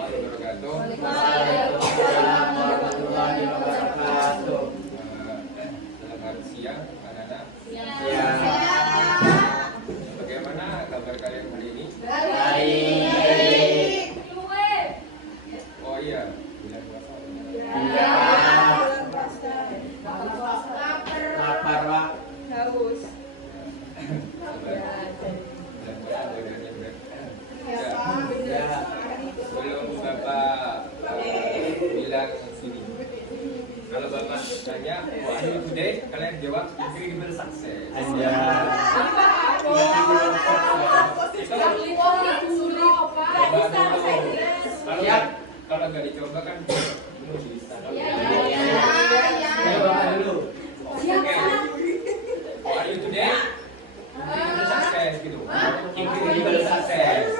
warahmatullahi wabarakatuh. Waalaikumsalam warahmatullahi wabarakatuh. Selamat siang, anak-anak. Ya. Bagaimana kabar kalian hari ini? Baik. Oh iya, bulan puasa. Iya. Lapar, Pak. Haus. Bulan puasa badannya berat. Ya. Sebelum Bapak bilang sini, kalau Bapak tanya, what are you today? Kalian jawab incredible success. Anda. Kalau nggak dicoba kan belum bisa. Ayo Bapak dulu. Oke. What are you today? Incredible success gitu. Incredible success.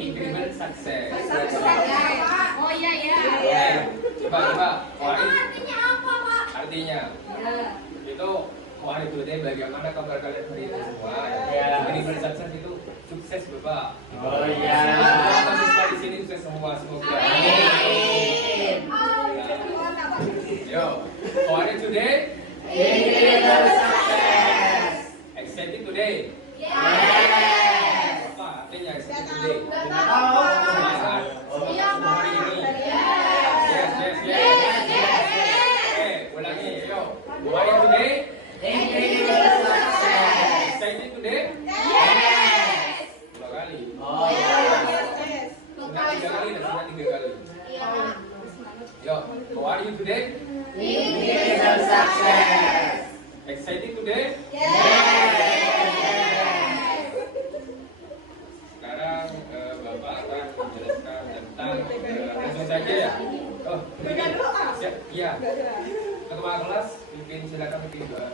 Incredible success. Oh iya ya. Coba. Artinya apa, Pak? Artinya itu hari today bagaimana kabar kalian hari ini semua? Ya. Incredible success itu sukses Bapak. Oh iya. Mahasiswa di sini sukses semua semoga. Amin. Yo, hari today Incredible success. excited today. Yes. Apa artinya excited today? Tahu. Semangat untuk hari ini. Yes. Oke, ulangi. Yo, hari today Incredible success. excited today. Yes. 2 kali. Oh iya. Sudah 3 kali dan sudah 3 kali. Yo, how are you today? Incredible success. Excited today? Yes. Sekarang Bapak akan menjelaskan tentang langsung saja ya. Oh, siap? Iya. Ketua kelas, silakan pimpin doa.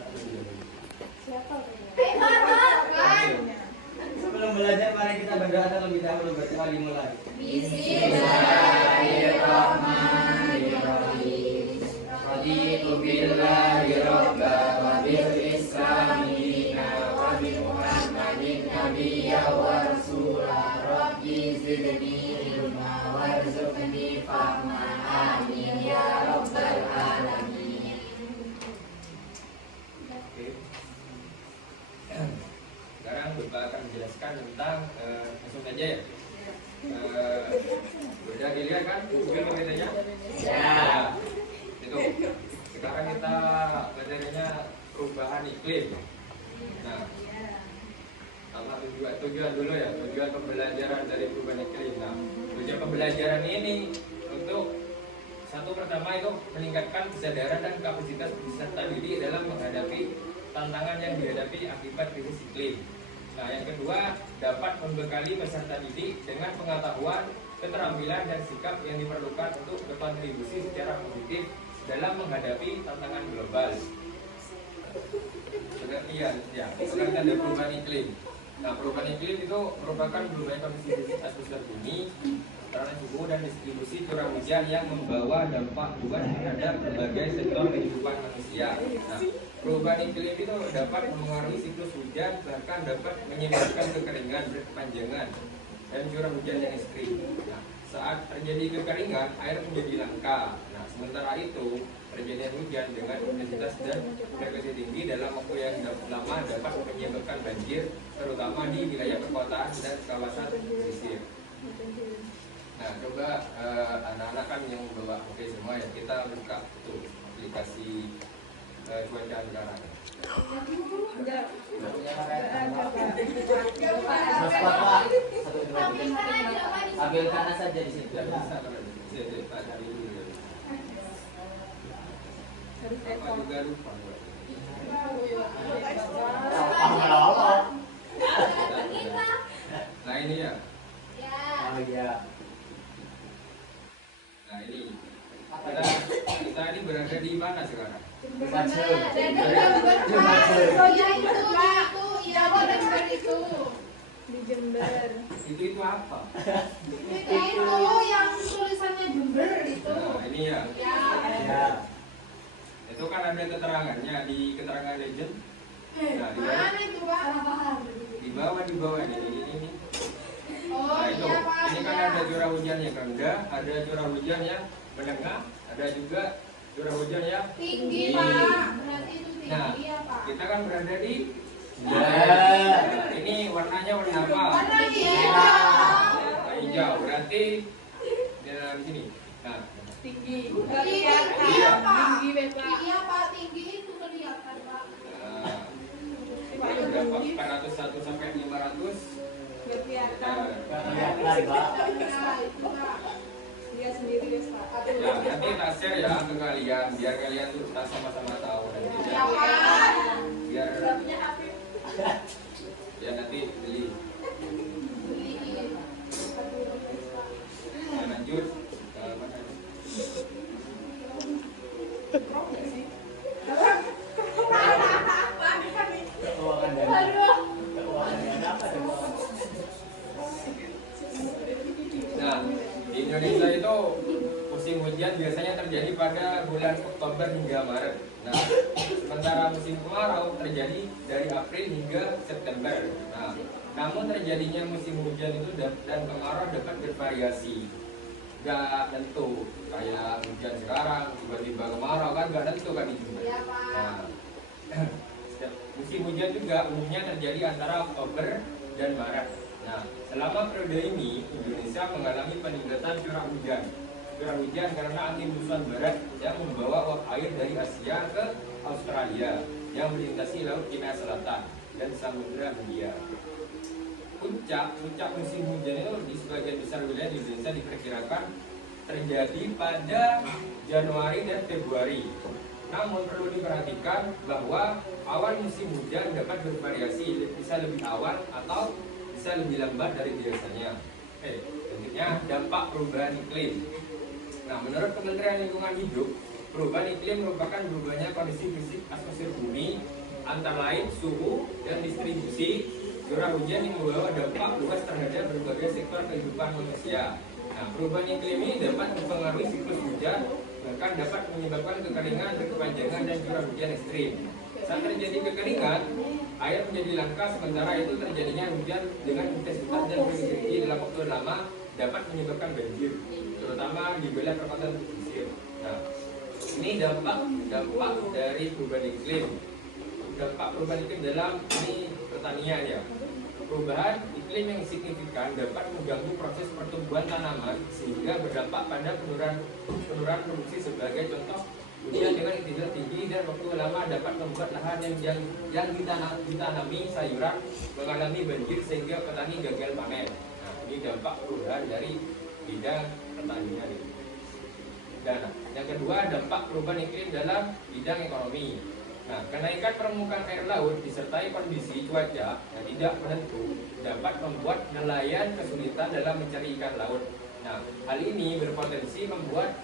Sebelum belajar, mari kita berdoa terlebih dahulu. Berdoa dimulai. Bismillahirrahmanirrahim. Raditu billahi robba wa bil islami dina wa bi Muhammadin nabiyya wa rasula. Rabbi zidni ilma warzuqni fahma. Amin ya rabbal alamin. Oke. Sekarang Bapak akan menjelaskan tentang langsung saja ya. Udah dilihat kan mungkin materinya? Ya. Itu. Sekarang kita materinya perubahan iklim. Nah, apa tujuan dulu ya, tujuan pembelajaran dari perubahan iklim. Nah, tujuan pembelajaran ini untuk satu pertama itu meningkatkan kesadaran dan kapasitas peserta didik dalam menghadapi tantangan yang dihadapi akibat krisis iklim. Nah, yang kedua dapat membekali peserta didik dengan pengetahuan, keterampilan dan sikap yang diperlukan untuk berkontribusi secara positif dalam menghadapi tantangan global. Pengertian ya, pengertian dari perubahan iklim. Nah, perubahan iklim itu merupakan perubahan kondisi fisik atmosfer bumi, tekanan suhu dan distribusi curah hujan yang membawa dampak luas terhadap berbagai sektor kehidupan manusia. Nah, perubahan iklim itu dapat mempengaruhi siklus hujan, bahkan dapat menyebabkan kekeringan berkepanjangan dan curah hujan yang ekstrim. Nah, saat terjadi kekeringan, air menjadi langka. Nah, sementara itu terjadinya hujan dengan intensitas dan frekuensi tinggi dalam waktu yang lama dapat menyebabkan banjir, terutama di wilayah perkotaan dan kawasan pesisir. Nah, coba anak-anak kan yang bawa HP semua ya, kita buka tuh aplikasi cuaca sekarang. Mas Bapak, ambilkan saja di situ. Pak cari dulu ya. Bapak juga lupa. Nah ini ya. Oh iya. Nah ini kita ini berada di mana sekarang? Di Jember. Itu apa? Itu yang tulisannya Jember itu. Nah ini ya. Ya. Itu kan ada keterangannya di keterangan legend. Nah, di Mana itu, Pak? bawah ini. Oh Nah, itu. iya Pak. Ini kan Iya. ada curah hujan yang rendah, ada curah hujan yang menengah, ada juga curah hujan yang Tinggi Pak. Berarti itu tinggi Nah, ya Pak. kita kan berada di Ya. ini warnanya warna apa? Warna hijau. Warna hijau. Berarti dalam sini. Nah, Tinggi. Iya Pak. Tinggi Bapak. Iya Pak, tinggi itu kelihatan Pak. nah, ini berapa? 401 sampai 500. Nggak kelihatan. Kelihatan, Pak. Nah, itu Pak. Dia sendiri ya Pak. Ya, nanti tak share ya ke kalian biar kalian tuh kita sama-sama tahu nanti Iya Pak. biar Punya HP. ya nanti beli. Beliin. Nah, lanjut ke mana? Keuangan dana. Keuangan dana apa dong? Nah, di Indonesia itu musim hujan biasanya terjadi pada bulan Oktober hingga Maret. Nah, sementara musim kemarau terjadi dari April hingga September. Nah, namun terjadinya musim hujan itu dan kemarau dapat bervariasi. Gak tentu, kayak hujan sekarang tiba-tiba kemarau kan gak tentu kan itu. Iya Pak. Nah, musim hujan juga umumnya terjadi antara Oktober dan Maret. Nah, selama periode ini Indonesia mengalami peningkatan curah hujan. Curah hujan karena angin muson barat yang membawa uap air dari Asia ke Australia yang melintasi Laut Cina Selatan dan Samudra Hindia. Puncak musim hujan itu di sebagian besar wilayah di Indonesia diperkirakan terjadi pada Januari dan Februari. Namun perlu diperhatikan bahwa awal musim hujan dapat bervariasi, bisa lebih awal atau bisa lebih lambat dari biasanya. Selanjutnya dampak perubahan iklim. Nah, menurut Kementerian Lingkungan Hidup, perubahan iklim merupakan berubahnya kondisi fisik atmosfer bumi, antara lain suhu dan distribusi curah hujan yang membawa dampak luas terhadap berbagai sektor kehidupan manusia. Nah, perubahan iklim ini dapat mempengaruhi siklus hujan, bahkan dapat menyebabkan kekeringan berkepanjangan dan curah hujan ekstrim. Saat terjadi kekeringan, air menjadi langka, sementara itu terjadinya hujan dengan intensitas dan frekuensi dalam waktu lama dapat menyebabkan banjir, terutama di wilayah perkotaan pesisir. Nah, ini dampak dari perubahan iklim. Dampak perubahan iklim dalam ini pertanian ya. Perubahan iklim yang signifikan dapat mengganggu proses pertumbuhan tanaman sehingga berdampak pada penurunan produksi. Sebagai contoh, hujan dengan intensitas tinggi dan waktu lama dapat membuat lahan yang ditanami sayuran mengalami banjir sehingga petani gagal panen. Nah, ini dampak perubahan dari bidang pertanian. Dan yang kedua, dampak perubahan iklim dalam bidang ekonomi. Nah, kenaikan permukaan air laut disertai kondisi cuaca yang tidak menentu dapat membuat nelayan kesulitan dalam mencari ikan laut. Nah, hal ini berpotensi membuat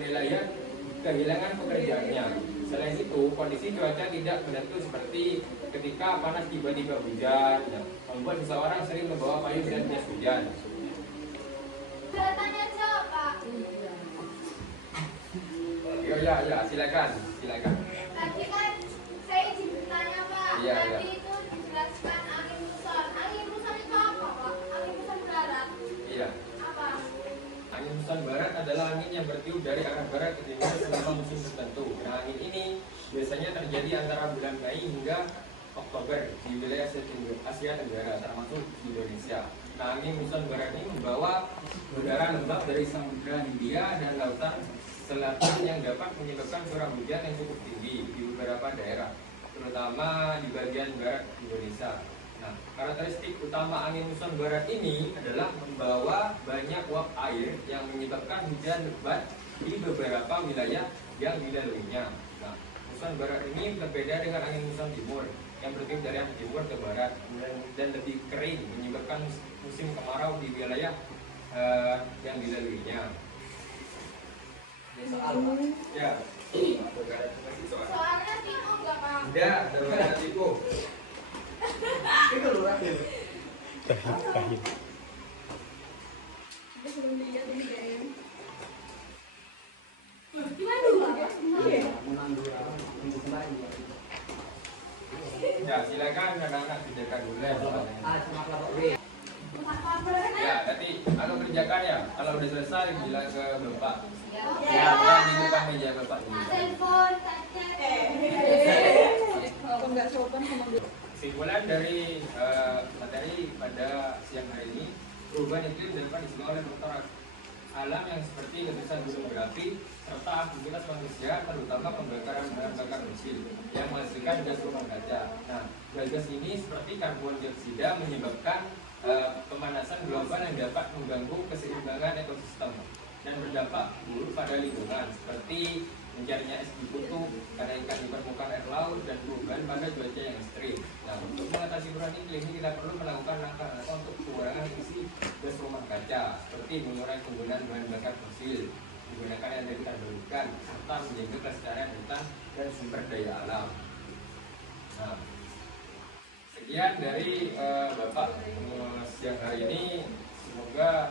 nelayan kehilangan pekerjaannya. Selain itu, kondisi cuaca tidak menentu seperti ketika panas tiba-tiba hujan, membuat seseorang sering membawa payung dan jas hujan. Tanya jawab Pak. Ya, silakan. Tadi kan saya izin bertanya Pak. Iya. Tadi itu dijelaskan angin muson. Angin muson itu apa Pak? Angin muson barat. Iya. Apa? Angin muson barat adalah angin yang bertiup dari arah barat ke timur selama musim tertentu. Nah, angin ini biasanya terjadi antara bulan Mei hingga Oktober di wilayah Asia Tenggara, termasuk di Indonesia. Nah, angin muson barat ini membawa udara lembab dari Samudra Hindia dan Lautan Selatan yang dapat menyebabkan curah hujan yang cukup tinggi di beberapa daerah, terutama di bagian barat Indonesia. Nah, karakteristik utama angin muson barat ini adalah membawa banyak uap air yang menyebabkan hujan lebat di beberapa wilayah yang dilaluinya. Nah, muson barat ini berbeda dengan angin muson timur yang bertiup dari arah timur ke barat dan lebih kering, menyebabkan musim kemarau di wilayah yang dilaluinya. Ya, Soalnya tipu enggak Pak? udah ada tipu. Itu lu lagi. Ya, silakan anak-anak anak kerjakan dulu ya Bapak. A sama kelompok B. Ya, nanti aku kerjakan ya. Kalau udah selesai bilang ke Bapak. Ya. Ya, di depan meja Bapak dulu. Telepon saja. Kok nggak sopan sama dia? Kesimpulan dari materi pada siang hari ini, perubahan iklim dapat disebabkan oleh faktor alam yang seperti letusan gunung berapi serta aktivitas manusia, terutama pembakaran bahan bakar fosil yang menghasilkan gas rumah kaca. Nah, gas ini seperti karbon dioksida menyebabkan pemanasan global yang dapat mengganggu keseimbangan ekosistem dan berdampak buruk pada lingkungan seperti mencarinya es di kutub, kenaikan permukaan air laut, dan perubahan pada cuaca yang ekstrim. Nah, untuk mengatasi perubahan iklim ini kita perlu melakukan langkah-langkah untuk pengurangan emisi gas rumah kaca, seperti mengurangi penggunaan bahan bakar fosil, menggunakan energi terbarukan, serta menjaga kelestarian hutan dan sumber daya alam. Nah, sekian dari Bapak siang hari ini. Semoga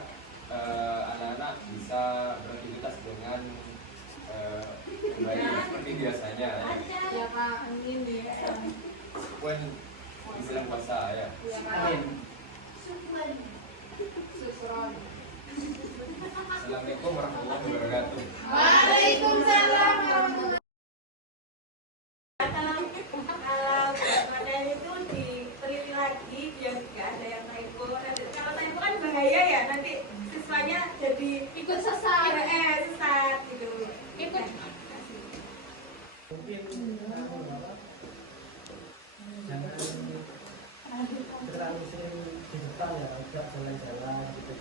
anak-anak bisa beraktivitas dengan baik seperti biasanya ya. Ya Kak, amin deh. Pun di bulan puasa ya. Ya Kak. Amin. Syukron. Assalamualaikum warahmatullahi wabarakatuh. Waalaikumsalam warahmatullahi Kalau materi itu diteliti lagi biar nggak ada yang typo. Nanti kalau typo kan bahaya ya, nanti siswanya jadi ikut sesat. sesat gitu. Ikut. Mungkin jangan terlalu sering di depan ya, agak jalan-jalan gitu.